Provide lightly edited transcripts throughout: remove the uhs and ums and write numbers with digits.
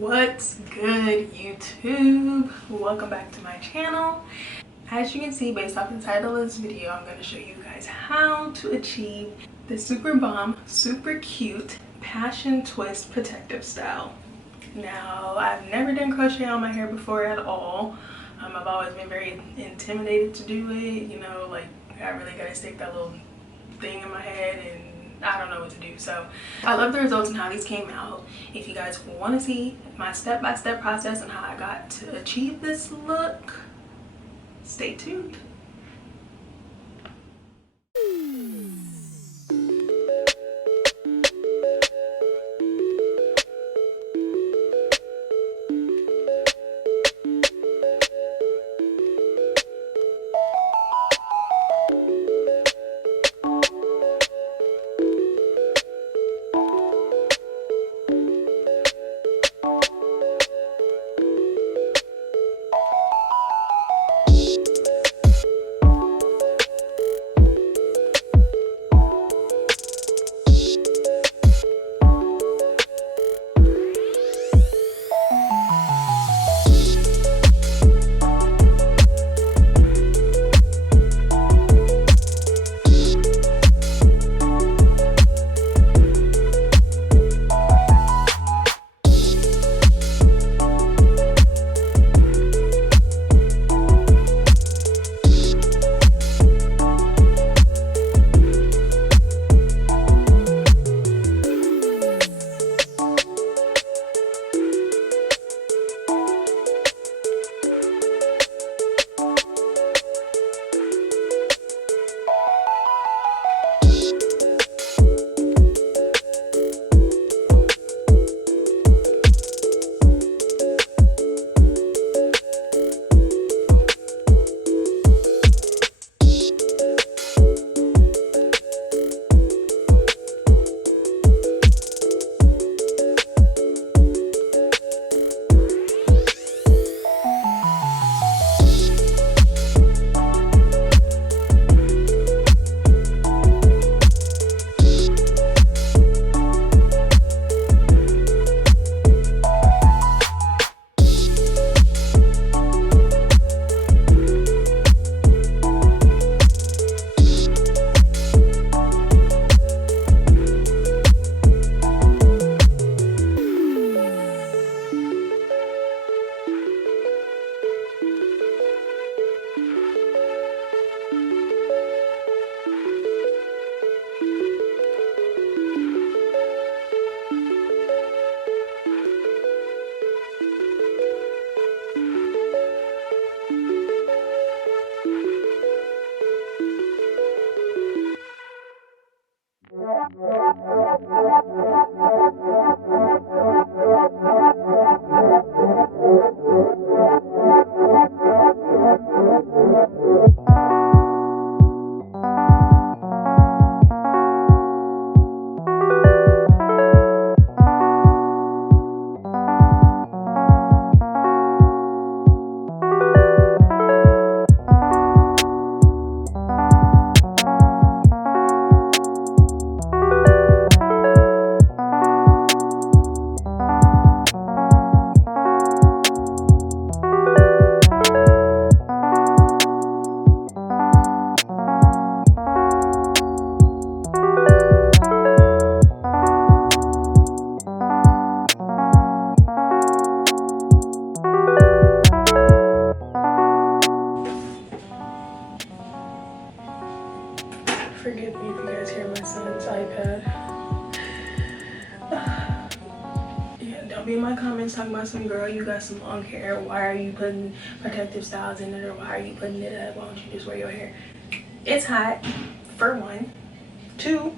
What's good, YouTube? Welcome back to my channel. As you can see based off the title of this video, I'm going to show you guys how to achieve the super bomb, super cute passion twist protective style. Now, I've never done crochet on my hair before at all. I've always been very intimidated to do it, you know, like I really gotta stick that little thing in my head and I don't know what to do. So I love the results and how these came out. If you guys want to see my step-by-step process on how I got to achieve this look, stay tuned. Forgive me if you guys hear my son's iPad. Yeah, don't be in my comments talking about some girl, you got some long hair. Why are you putting protective styles in it, or why are you putting it up? Why don't you just wear your hair? It's hot, for one. Two,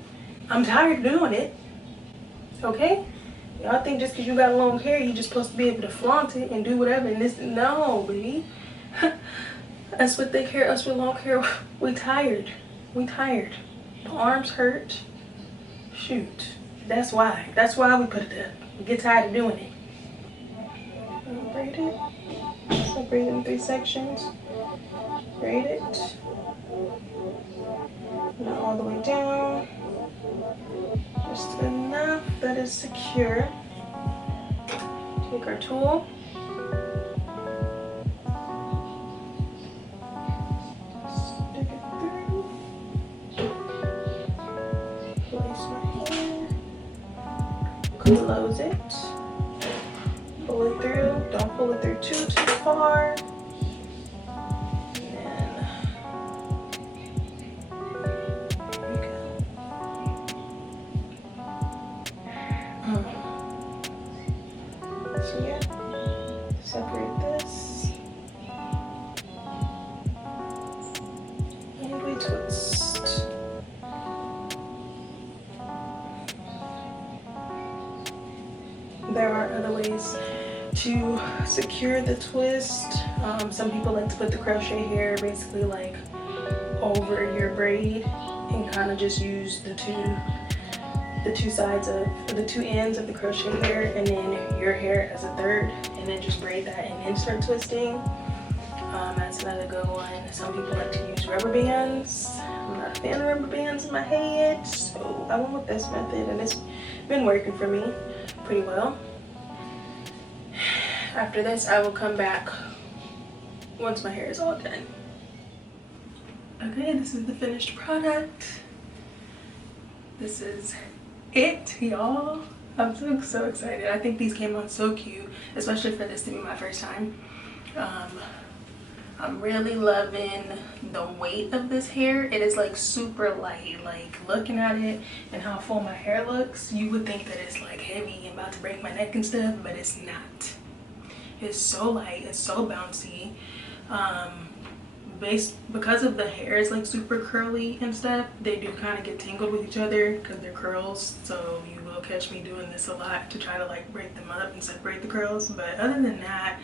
I'm tired of doing it. Okay? Y'all think just because you got long hair, you just supposed to be able to flaunt it and do whatever. And this, no, baby. Us with thick hair, us with long hair, we tired. We tired. The arms hurt. Shoot. That's why. That's why we put it up. We get tired of doing it. Braid it. Separate it in 3 sections. Braid it. Not all the way down. Just enough that is secure. Take our tool. Stick it through. Place my hair. Close it. Pull it through. Don't pull it through too far. So yeah, separate this and we twist. There are other ways to secure the twist. Some people like to put the crochet hair basically like over your braid and kind of just use the two ends of the crochet hair and then your hair as a third, and then just braid that and then start twisting. That's another good one. Some people like to use rubber bands. I'm not a fan of rubber bands in my head, so I went with this method and it's been working for me pretty well. After this, I will come back once my hair is all done. Okay, this is the finished product. This is it, y'all. I'm so excited. I think these came out so cute, especially for this to be my first time. I'm really loving the weight of this hair. It is like super light. Like looking at it and how full my hair looks, you would think that it's like heavy and about to break my neck and stuff, but it's not. It's so light, it's so bouncy. Because of the hair is like super curly and stuff, they do kind of get tangled with each other because they're curls, so you will catch me doing this a lot to try to like break them up and separate the curls. But other than that,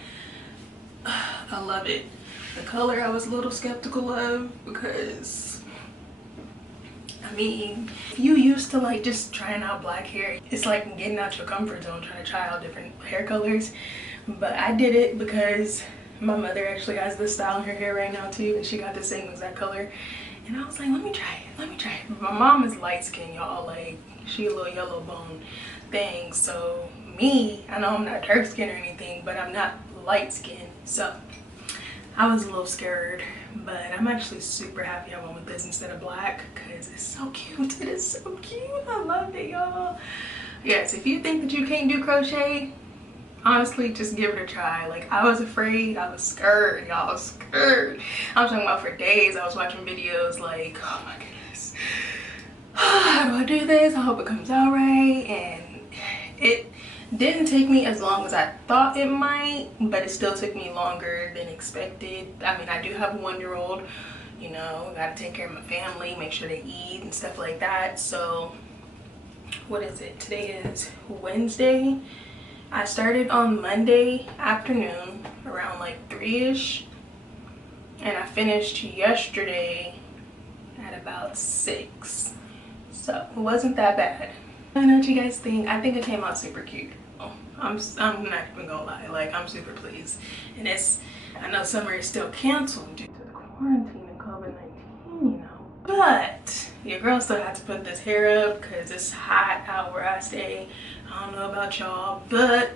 I love it. The color I was a little skeptical of because I mean, if you used to like just trying out black hair, it's like getting out your comfort zone trying to try out different hair colors. But I did it because my mother actually has this style in her hair right now too, and she got the same exact color. And I was like, let me try it, let me try it. But my mom is light skinned, y'all. Like, she a little yellow bone thing. So me, I know I'm not dark skinned or anything, but I'm not light skinned. So I was a little scared, but I'm actually super happy I went with this instead of black because it's so cute. It is so cute. I love it, y'all. Yes, if you think that you can't do crochet, honestly, just give it a try. Like, I was afraid, I was scared, y'all, scared. I'm talking about for days. I was watching videos like, oh my goodness, how do I do this? I hope it comes out right. And it didn't take me as long as I thought it might, but it still took me longer than expected. I mean, I do have a 1-year-old, you know, gotta take care of my family, make sure they eat and stuff like that. So what is it? Today is Wednesday. I started on Monday afternoon around like 3-ish, and I finished yesterday at about 6. So it wasn't that bad. I know what you guys think. I think it came out super cute. I'm not even gonna lie, like, I'm super pleased. And I know summer is still canceled due to the quarantine and COVID-19, you know, but your girl still had to put this hair up because it's hot out where I stay. I don't know about y'all, but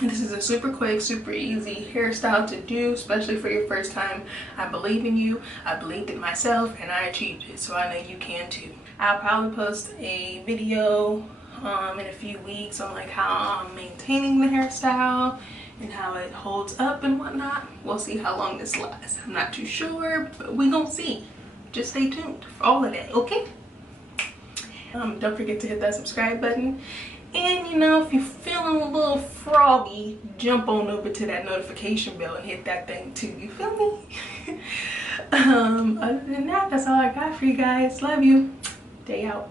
this is a super quick, super easy hairstyle to do, especially for your first time. I believe in you, I believed in myself, and I achieved it, so I know you can too. I'll probably post a video in a few weeks on like how I'm maintaining the hairstyle and how it holds up and whatnot. We'll see how long this lasts. I'm not too sure, but we gonna see. Just stay tuned for all of that, okay? Don't forget to hit that subscribe button. And you know, if you're feeling a little froggy, jump on over to that notification bell and hit that thing too. You feel me? Other than that, that's all I got for you guys. Love you. Day out.